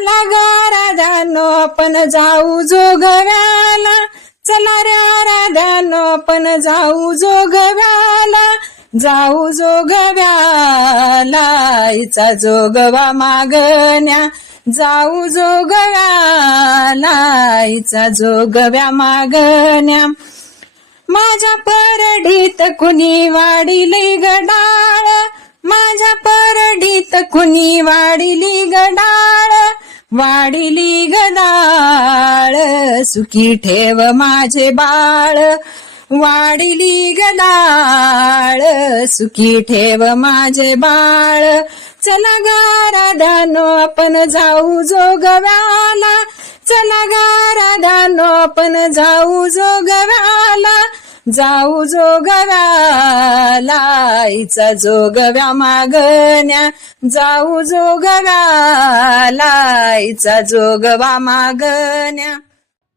चला ग राधानो आपण जाऊ जोगव्याला, चला रे राधानो आपण जाऊ जोगव्याला, जाऊ जोगव्याला आईचा जोगवा मागण्या, जाऊ जोगव्याला आईचा जोगव्या मागण्या. माझ्या परडीत कुणी वाढिली गडाळ, माझ्या परडीत कुणी वाढिली गडाळ, वाढिली गडाळ सुखी ठेव माझे बाळ, वाढिली गडाळ सुखी ठेव माझे बाळ. चला ग राधानो आपण जाऊ जोगव्याला, चला ग राधानो आपण जाऊ जोगव्याला, जाऊ जोगव्याला आईचा जोगव्या मागण्या, जाऊ जोगव्याला आईचा जोगवा मागण्या.